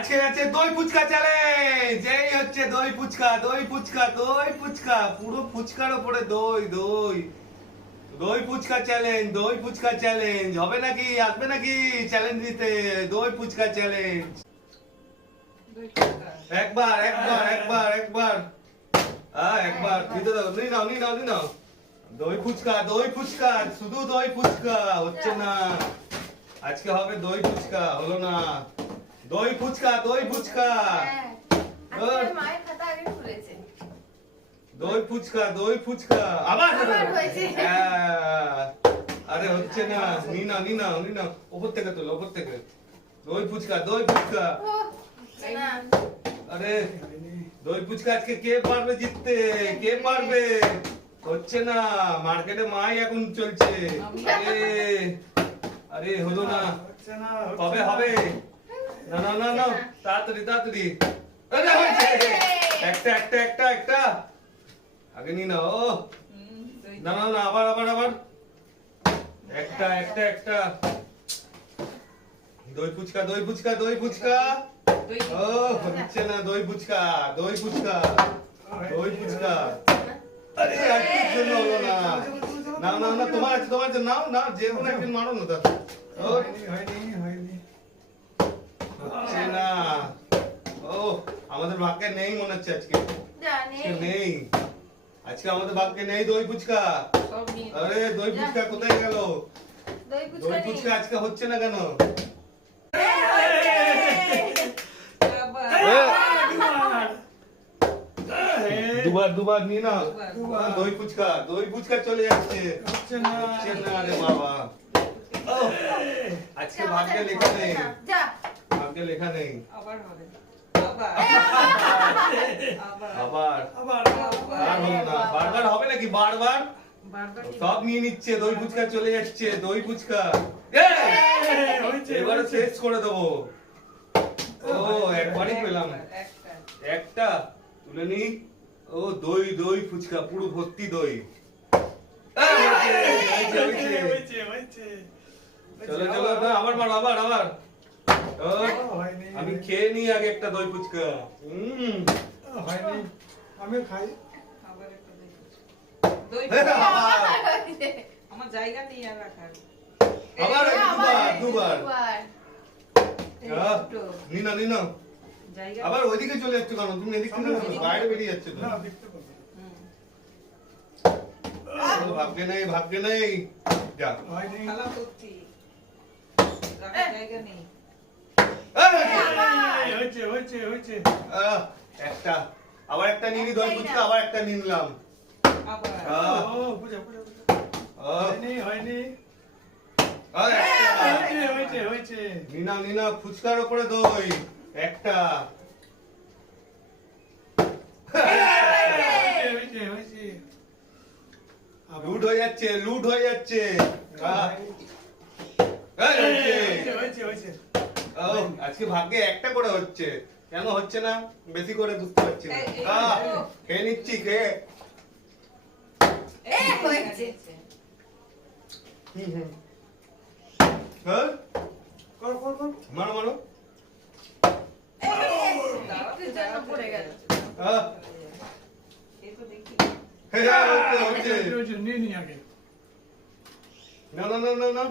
আজকে আছে দই ফুচকা চ্যালেঞ্জ। এই হচ্ছে দই ফুচকা, দই ফুচকা, দই ফুচকা, পুরো ফুচকার উপরে দই দই। দই ফুচকা চ্যালেঞ্জ, দই ফুচকা চ্যালেঞ্জ হবে নাকি? আসবে নাকি চ্যালেঞ্জ দিতে? দই ফুচকা চ্যালেঞ্জ। একবার একবার একবার একবার একবার দিতে দাও। নি নাও নি নাও নি নাও। দই ফুচকা, দই ফুচকা, শুধু দই ফুচকা হচ্ছে না। আজকে হবে দই ফুচকা, হলো না। দই ফুচকা, দই ফুচকা, দই ফুচকা, দই ফুচকা, আবার আরে হচ্ছে না। নি নাও নি নাও নি নাও, উপর থেকে তোলো, উপর থেকে। দই ফুচকা, দই ফুচকা। আরে দই ফুচকা আজকে কে পারবে জিততে? কে পারবে? হচ্ছে না, মার্কেটে মাই এখন চলছে। আরে আরে হলো না, কবে হবে? না না না না, তাড়াতাড়ি তাড়াতাড়ি। আরে হয়েছে, একটা একটা একটা একটা আগে নি নাও। না না না, আবার আবার আবার একটা একটা একটা। দই ফুচকা, দই ফুচকা, দই ফুচকা। ও হচ্ছে না, দই ফুচকা, দই ফুচকা, দই ফুচকা। আরে একটুর জন্য হলো না। না না না, তোমার আছে, তোমার আছে, নাও না, যে কোনো একদিন মারো না দাদা। হচ্ছে না। ও আমাদের ভাগ্যে নেই মনে হচ্ছে আজকে। আজকে নেই, আজকে আমাদের ভাগ্যে নেই দই ফুচকা। আরে দই ফুচকা কোথায় গেল? দই ফুচকা আজকে হচ্ছে না কেন? দুবার দুবার নিয়ে না। দই ফুচকা, দই ফুচকা চলে যাচ্ছে। হচ্ছে না রে বাবা। আজকে ভাগ্যে লেখা নেই, ভাগ্যে লেখা নেই। আবার বারবার হবে নাকি? বারবার সব নিয়ে নিচ্ছে, দই ফুচকা চলে যাচ্ছে। দই ফুচকা এবারে শেষ করে দেবো। ও একবারই পেলাম, একটা তুলে নি। ও দই দই ফুচকা পুরো ভর্তি দই। চলো চলো, আবার মারো, আবার আবার। আমি খেয়ে নি আগে একটা দই ফুচকা। আমি খাই। আমার জায়গা নেই আর রাখার। আবার দুবার নিনা নিনা। আবার ওইদিকে চলে যাচ্ছে কেন? তুমি এদিক থেকে বাইরে বেরিয়ে যাচ্ছে তো। ভাগ্যে নেই, ভাগ্যে নেই। যা খালা করছি, রাখার জায়গা নেই। একটা আবার একটা নিয়ে নি দই ফুচকা, আবার একটা নিয়ে নিলাম। নিনা নিনা, ফুচকার উপরে দই একটা। লুট হয়ে যাচ্ছে, লুট হয়ে যাচ্ছে। আজকে ভাগ্যে একটা করে হচ্ছে, কেন হচ্ছে না বেশি করে বুঝতে পারছি না। খেয়ে নিচ্ছি, খেয়ে মানো মানো। না না না না না,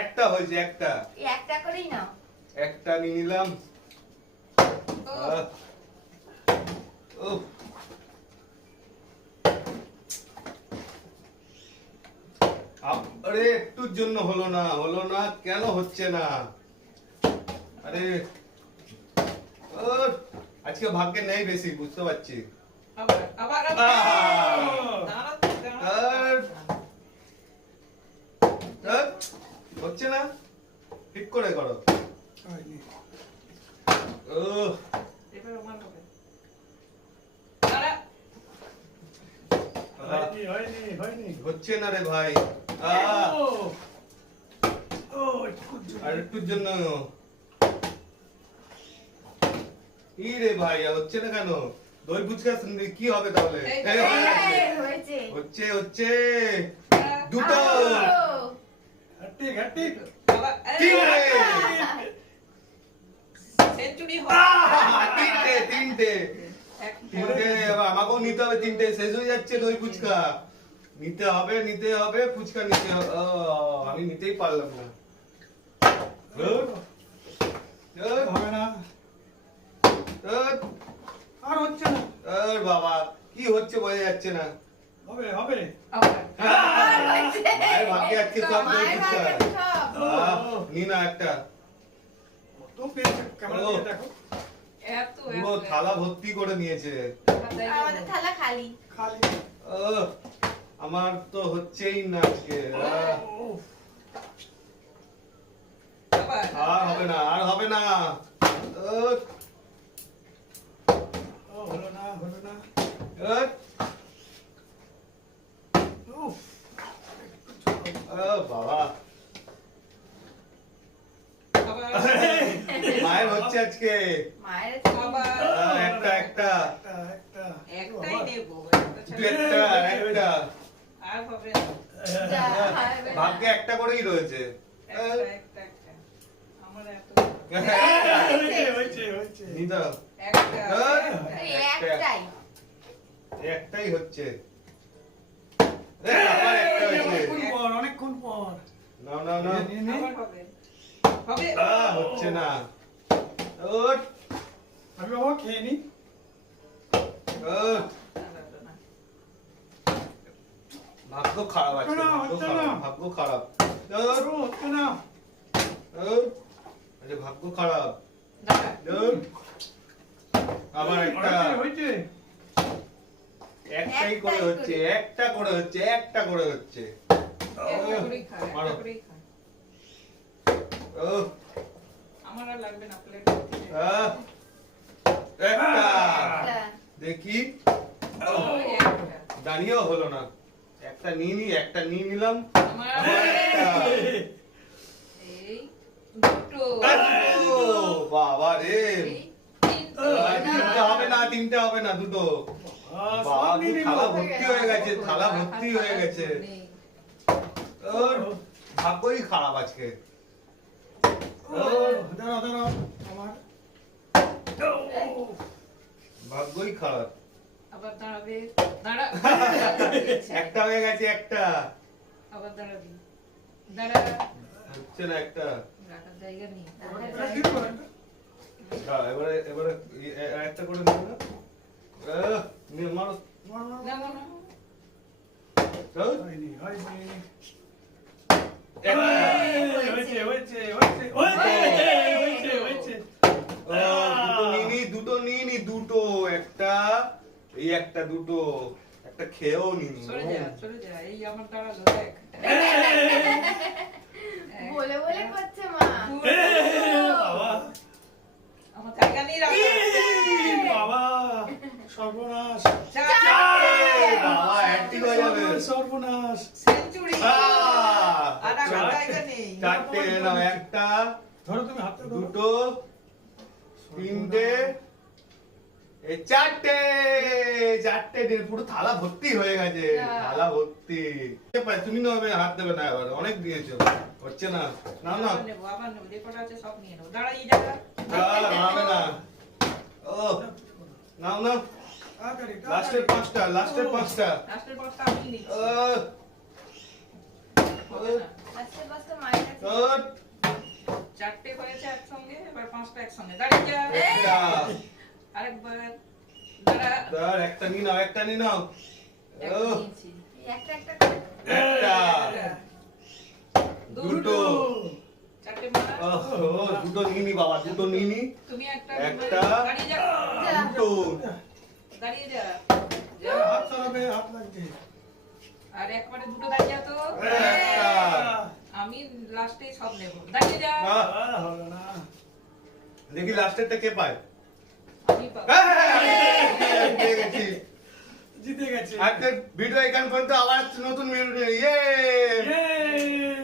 একটা হয়েছে, একটা একটা করেই নাও। একটা নিয়ে নিলাম। আরে একটুর জন্য হলো না, হলো না কেন হচ্ছে না? আরে আজকে ভাগ্যে নেই বেশি, বুঝতে পারছি। হচ্ছে না, ঠিক করে করো। হচ্ছে না রে ভাই। আর একটুর জন্য কি রে ভাই, হচ্ছে না কেন? দই ফুচকা কি হবে তাহলে? হচ্ছে হচ্ছে দুটো হ্যাটট্রিক। আবার তিনটে। সেঞ্চুরি তিনটে তিনটে তিনটে এবার আমাকেও নিতে হবে তিনটে শেষ হয়ে যাচ্ছে দই ফুচকা নিতে হবে ফুচকা নিতে হবে আমি নিতেই পারলাম না ধুর, ধুর, হবে না, ধুর, আর হচ্ছে না। ধুর বাবা কি হচ্ছে বোঝা যাচ্ছে না হবে হবে। মায়ের ভাগ্যে আজকে সব দই ফুচকা নি না একটা তো পেয়েছে, ক্যামেরা দিয়ে দেখো। এত পুরো থালা ভর্তি করে নিয়েছে আমাদের থালা খালি। খালি। আহ, আমার তো হচ্ছেই না আজকে উফ, আর হবে না আর হবে না আহ, হলো না, হলো না। আহ, উফ, আহ, বাবা মায়ের হচ্ছে আজকে মায়ের একটা একটা একটা। একটাই নেবো দুটো একটা আর একটা আর হবে ভাগ্যে একটা করেই রয়েছে একটা আমার এত হয়েছে, হয়েছে, হয়েছে। নিদা একটা একটাই। একটাই হচ্ছে আবার একটা হয়েছে অনেকক্ষণ পর, অনেকক্ষণ পর। না না না নিয়ে নে। আমার হবে হবে হচ্ছে না ওঠ, আমি বাবা খেয়ে নি। ওঠ। ভাগ্য খারাপ আছে না, হচ্ছে না। ভাগ্য খারাপ হচ্ছে না। আরে ভাগ্য খারাপ দাঁড়া আবার একটা হয়েছে, হয়েছে। একটাই করে হচ্ছে একটা করে হচ্ছে একটা করে হচ্ছে একটা করেই খা মারো। একটা করেই খা ওহ, আমার আর লাগবে না প্লেট আহ, একটা একটা। দেখি একটা দাঁড়িয়েও হলো না একটা নিয়ে নিলাম আমার আবার একটা এই দুটো ও, বাবা রে এই তিনটে। তিনটা হবে না দুটো সব বাবা নিয়ে নিল। থালা ভর্তি হয়ে গেছে থালা ভর্তি হয়ে গেছে ওর ভাগ্যই খারাপ আজকে দাঁড়াও, দাঁড়াও। আমার ভাগ্যই খারাপ আবার দাঁড়াবে দাঁড়া একটা হয়ে গেছে একটা আবার দাঁড়াবি দাঁড়া হচ্ছে না একটা রাখার জায়গা নেই একটা দিন পর একটা। এবারে এবারে একটা করে নিও না নিয়ে মারো মার, মার, না মার। না চল। হয়নি, হয়নি। একটা। হয়েছে, হয়েছে, হয়েছে, হয়েছে, হয়েছে, হয়েছে। ও, দুটো নিয়ে নি দুটো একটা এই একটা দুটো একটা খেয়েও নিনি চলে যা এই আমার দাঁড়ালো এক বলে বলে করছে মা। বাবা, আমার জায়গা নেই রাখা বাবা, সর্বনাশ। বাবা একটি হয়ে যাবে সর্বনাশ। সেঞ্চুরি আহ! আর রাখার জায়গা নেই চারটে নাও একটা ধরো তুমি হাতে ধরো। দুটো তিনটে এই চারটে চারটে পুরো থালা ভর্তি হয়ে গেছে থালা ভর্তি তুমি না হবে হাত দেবে না এবার অনেক দিয়েছো হচ্ছে না না না আবার নেবো যে কটা আছে সব নিয়ে নেবো দাঁড়া এই জায়গা হবে না ও নাও না তাড়াতাড়ি, লাস্টের তাড়াতাড়ি। লাস্টের পাঁচটা লাস্টের বক্সটা আমি নিচ্ছি আহ, হবে না লাস্টের বস্তা মায়ের কাছে। আহ, চারটে হয়েছে একসঙ্গে এবার পাঁচটা একসঙ্গে দাঁড়িয়ে যা একটা আরেকবার দাঁড়া ধর, একটা নিয়ে নাও একটা নিয়ে নাও একটা আহ, নিয়েছি এই একটা একটা করে। একটা দুটো দুটো চারটে মারা দুটো নিয়ে নি বাবা দুটো নিয়ে নি তুমি একটা একটা। দাঁড়িয়ে যা দুটো দাঁড়িয়ে যা যা। হাত চালাবে, হাত লাগছে। আর একবারে দুটো দাঁড়িয়ে যা তো একটা আমি লাস্টে সব নেব দাঁড়িয়ে যা আহ, হলো না। দেখি লাস্টেরটা কে পায় আমি পাবো পেয়ে গেছি জিতে গেছে। আজকের ভিডিও এখান পর্যন্ত আবার নতুন ভিডিও ইয়ে Yay!